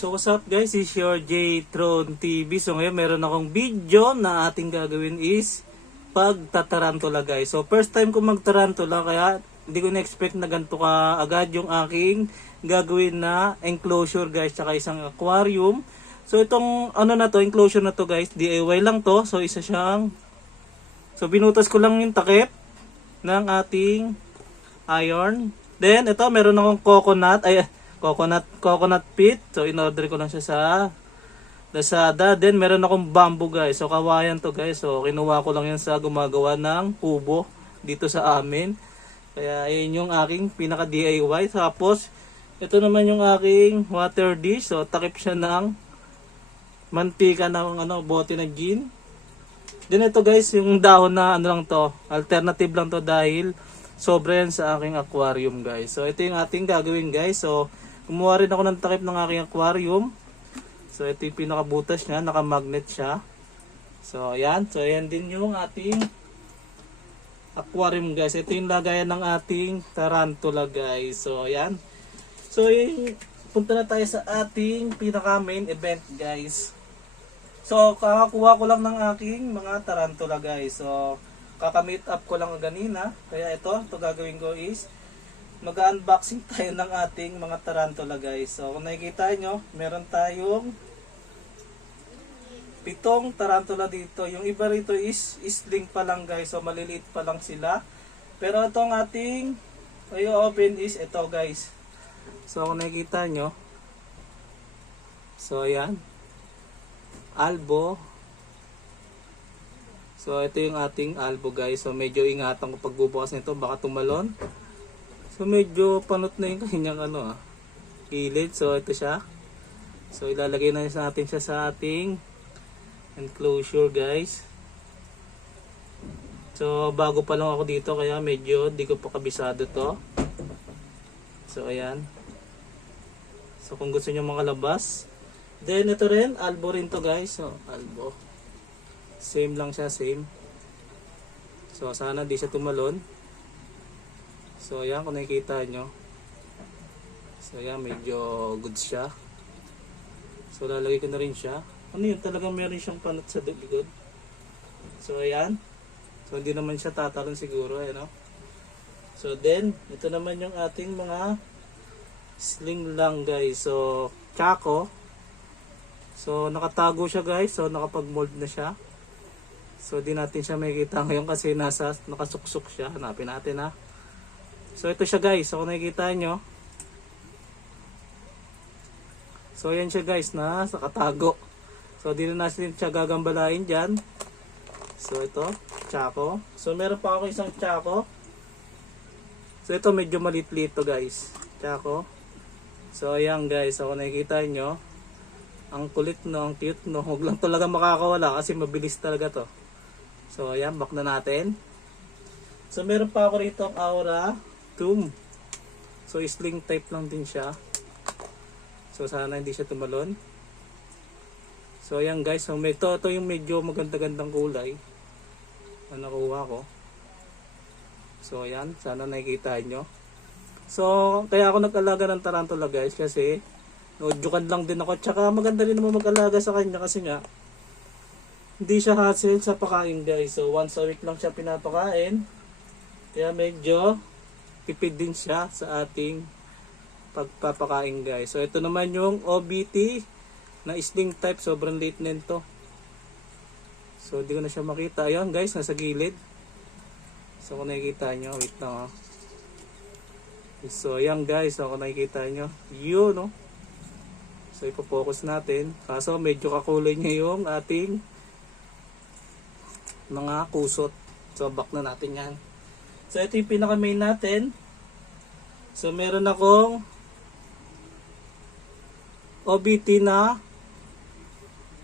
So what's up guys, it's your J Tron TV. So ngayon meron akong video na ating gagawin is pagtatarantula guys. So first time ko magtarantula kaya hindi ko na-expect na ganito ka agad yung aking gagawin na enclosure guys, tsaka isang aquarium. So itong ano na to, enclosure na to guys, DIY lang to. So isa siyang, so binutas ko lang yung takip ng ating iron. Then ito meron akong coconut pit. So in-order ko lang siya sa Lazada. Then meron akong bamboo guys. So kawayan to guys. So kinuha ko lang yan sa gumagawa ng kubo dito sa amin. Kaya yun yung aking pinaka DIY. Tapos ito naman yung aking water dish. So takip siya ng mantika ng bote ng gin. Then ito guys, yung dahon na lang to, alternative lang to dahil sobra yan sa aking aquarium guys. So ito yung ating gagawin guys. So kumuha rin ako ng takip ng aking aquarium. So ito yung pinakabutas niya, naka-magnet siya. So ayan, so ayan din yung ating aquarium guys. Ito yung lagayan ng ating tarantula guys. So ayan. So yun, punta na tayo sa ating pinaka main event guys. So kakakuha ko lang ng aking mga tarantula guys. So kaka-meet up ko lang ganina. Kaya ito gagawin ko is mag-unboxing tayo ng ating mga tarantula guys. So kung nakikita nyo, meron tayong 7 tarantula dito. Yung iba rito is sling pa lang guys. So maliliit pa lang sila. Pero itong ating i-open is ito guys. So kung nakikita nyo, so ayan, albo. So ito yung ating albo guys. So medyo ingatan ko pagbubukas nito, baka tumalon. So medyo panot na yung kanyang gilid. So ito siya. So ilalagay na natin siya sa ating enclosure guys. So bago pa lang ako dito kaya medyo di ko pa kabisado to. So ayan. So kung gusto niyo makalabas, then ito rin, albo rin to guys. So albo. Same lang siya, same. So sana di siya tumalon. So ayan, kung nakikita nyo. So ayan, medyo good siya. So lalagay ko na rin siya. Ano yun, talagang meron siyang panot sa likod. So ayan. So hindi naman siya tatalon siguro, ayan o. So then, ito naman yung ating mga sling lang guys. So Chaco. So nakatago siya guys. So nakapag-mold na siya. So di natin siya makikita ngayon kasi nakasuksok siya. Hanapin natin ha. So ito siya guys. So kung nakikita nyo. So yan siya guys na nakatago. So di na natin siya gagambalain dyan. So ito, Chaco. So meron pa ako isang Chaco. So ito medyo maliit-liit to guys. Chaco. So ayan guys. So kung nakikita nyo. Ang kulit no, ang cute no. Huwag lang talaga makakawala kasi mabilis talaga to. So ayan, back na natin. So meron pa ako rito ang Aura Tomb. So sling type lang din siya. So sana hindi siya tumalon. So ayan guys, so ito yung medyo maganda-gandang kulay na nakuha ko. So ayan, sana nakikita nyo. So kaya ako nag-alaga ng tarantula guys kasi naudyukan lang din ako. Tsaka maganda rin naman mag-alaga sa kanya kasi nga hindi siya hassle sa pakain guys. So once a week lang siya pinapakain. Kaya medyo tipid din siya sa ating pagpapakain guys. So ito naman yung OBT na sling type. Sobrang liit na ito. So hindi ko na siya makita. Ayan guys, nasa gilid. So kung nakikita nyo, wait lang ha. So ayan guys, so kung nakikita nyo, yun no. So ipo-focus natin. Kaso medyo kakulay niya yung ating mga kusot. So back na natin yan. So ito yung pinaka main natin. So meron akong OBT na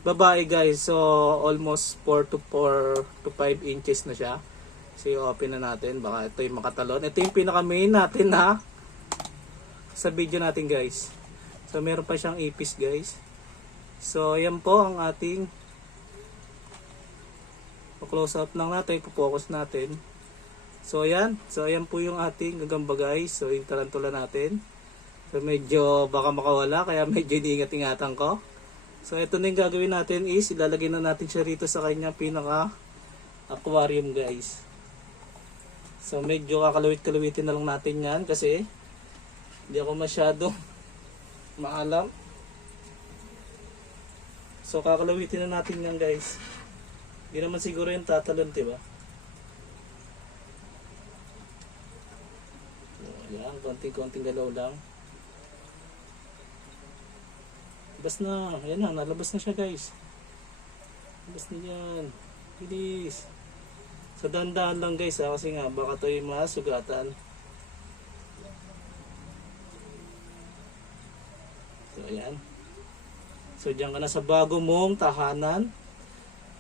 babae guys. So almost 4 to 5 inches na siya. So i-open na natin. Baka ito yung makatalon. Ito yung pinaka main natin na sa video natin guys. So meron pa siyang ipis guys. So yan po ang ating close up lang natin, focus natin. So ayan po yung ating gagamba guys. So yung tarantula natin. So medyo baka makawala kaya medyo iniingat-ingatan ko. So ito na yung gagawin natin is ilalagay na natin siya rito sa kanya pinaka aquarium guys. So medyo kakalawit-kalawitin na lang natin yan kasi hindi ako masyado maalam. So kakalawitin na natin yan guys. Hindi naman siguro yung tatalon, diba? So, ayan, konting-konting galaw lang. Labas na. Ayan na, nalabas na siya guys. Labas na yan. Bilis. So dahan-dahan lang guys ha, kasi nga baka ito yung masugatan. So ayan. So diyan ka na sa bago mong tahanan.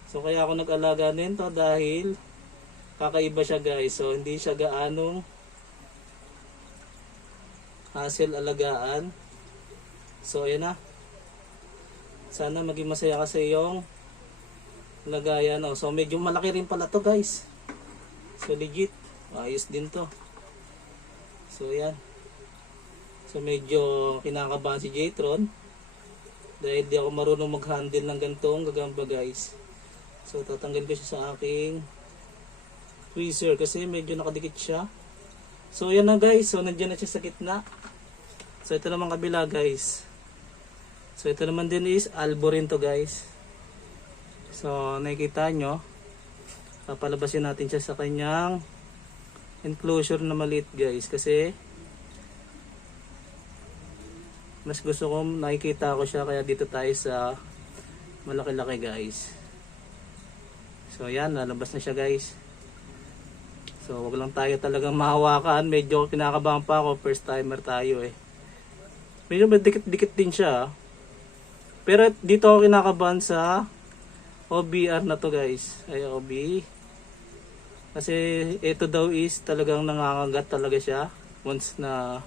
So kaya ako nag-alaga nito dahil kakaiba siya guys. So hindi siya gaanong hassle alagaan. So ayan na. Sana maging masaya ka sa iyong lagayan. Oh. So medyo malaki rin pala to guys. So legit. Ayos din to. So ayan. So medyo kinakabahan si Jtron. Dahil di ako marunong mag-handle ng ganitong gagamba guys. So tatanggal ko siya sa aking tweezer kasi medyo nakadikit siya. So yan na guys. So nandiyan na siya sa gitna. So ito naman kabila guys. So ito naman din is albo rin to guys. So nakikita nyo. Papalabasin natin siya sa kanyang enclosure na maliit guys. Kasi mas gusto ko nakikita ko siya kaya dito tayo sa malaki-laki guys. So yan, lalabas na siya guys. So wag lang tayo talagang mahawakan. Medyo kinakabahan pa ako, first timer tayo eh. Medyo dikit-dikit din siya. Pero dito ako kinakabahan sa OBR na to guys. Ay OB. Kasi ito daw is talagang nangangagat talaga siya. Once na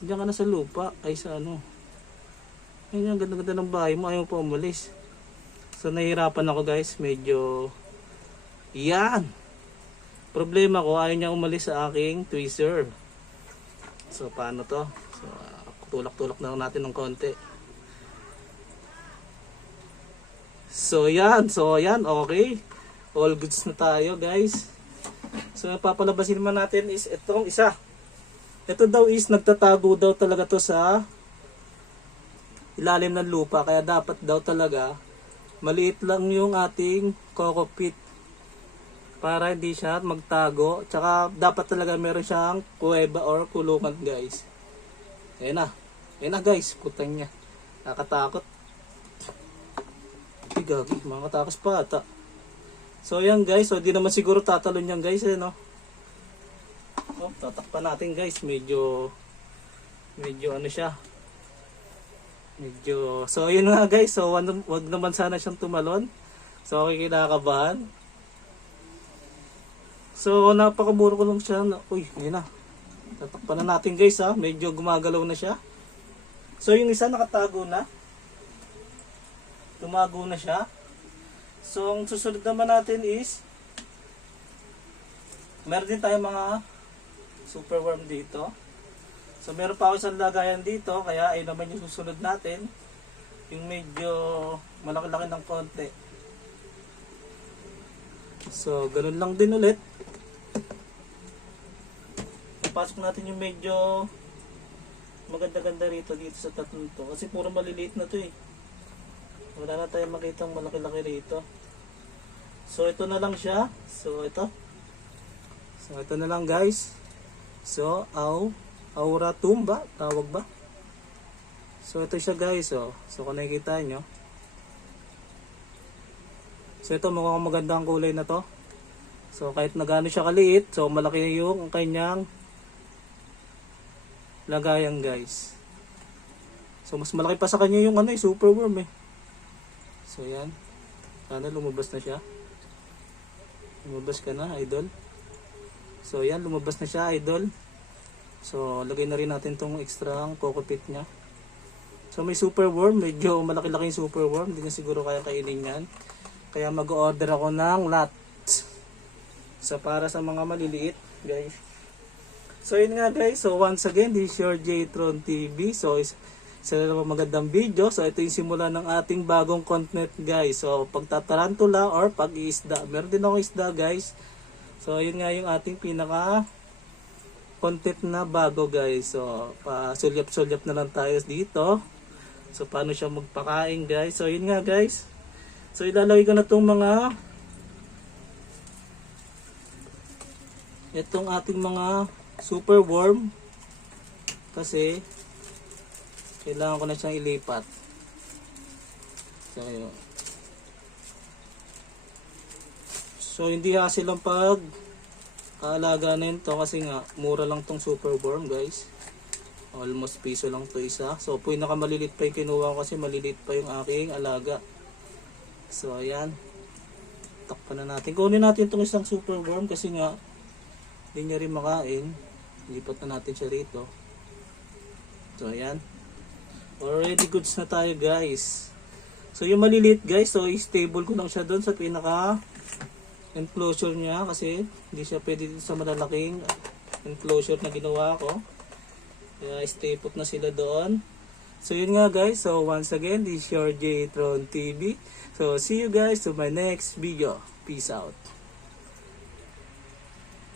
diyan ka na sa lupa ay sa ano. Ayun, ang ganda-ganda ng bahay mo, ayaw pa umalis. So nahihirapan ako guys, medyo yan. Problema ko, ayaw niya umalis sa aking tweezer. So paano to? So tulak-tulak na lang natin ng konti. So yan, okay. All goods na tayo guys. So papalabasin naman natin is itong isa. Ito daw is nagtatago daw talaga to sa ilalim ng lupa. Kaya dapat daw talaga maliit lang yung ating cockpit para hindi siya magtago. Tsaka dapat talaga meron siyang kuweba or kulungan guys. Ayan na. Ayan na guys. Putang niya. Nakatakot. Ay gagi. Makatakas pa ata. So ayan guys. So di naman siguro tatalon yan guys. Eh, no? Oh, tatakpan natin guys, medyo ano siya, medyo, so yun nga guys, so wag naman sana siyang tumalon. So okay, kinakabahan. So napakaburo ko lang siya na, uy, yun na, tatakpan na natin guys ha, medyo gumagalaw na siya. So yung isa nakatago na, tumago na siya. So ang susunod naman natin is meron din tayong mga super worm dito. So meron pa ako isang lagayan dito, kaya ay naman yung susunod natin, yung medyo malaki-laki ng konti. So ganun lang din ulit. Ipasok natin yung medyo maganda-ganda dito sa tatlong to, kasi puro maliliit na to eh. Wala na tayong makitang malaki-laki rito. So ito na lang siya. So ito na lang guys. So, Aura Tumba, tawag ba? So, ito siya guys, oh. So, kung nakikita nyo. So, ito mukhang maganda ang kulay na to. So, kahit na gaano siya kaliit, so, malaki yung kanyang lagayan guys. So, mas malaki pa sa kanya yung ano, super worm eh. So, yan. Sana lumabas na siya. Lumabas ka na, idol. So yan, lumabas na siya idol. So lagay na rin natin tong extra cockpit niya. So may super worm, medyo malaki-laki yung super worm, hindi na siguro kaya kainin yan. Kaya mag-order ako ng lot. So para sa mga maliliit guys. So yun nga guys, so once again, this is your J-Tron TV. So isa na naman magandang video. So ito yung simula ng ating bagong content guys. So pagtatarantula or pag-iisda. Meron din ako isda guys. So yun nga yung ating pinaka content na bago guys. So pasulyap-sulyap na lang tayo dito. So paano siya magpakain guys. So yun nga guys. So ilalagay ko na itong itong ating mga super worm. Kasi kailangan ko na siyang ilipat. So, so hindi hassle lang pag aalaga na ito kasi nga mura lang tong super worm guys. Almost piso lang to isa. So pinakamaliliit pa yung kinuha ko kasi maliliit pa yung aking alaga. So ayan. Takpan na natin. Kunin natin itong isang super worm kasi nga hindi niya rin makain. Lipat na natin siya rito. So ayan. Already goods na tayo guys. So yung maliliit guys, so stable ko lang siya doon sa pinaka enclosure niya kasi hindi siya pwede dito sa malalaking enclosure na ginawa ko. Kaya stay put na sila doon. So yun nga guys, so once again, this is your J-Tron TV. So see you guys to my next video. Peace out.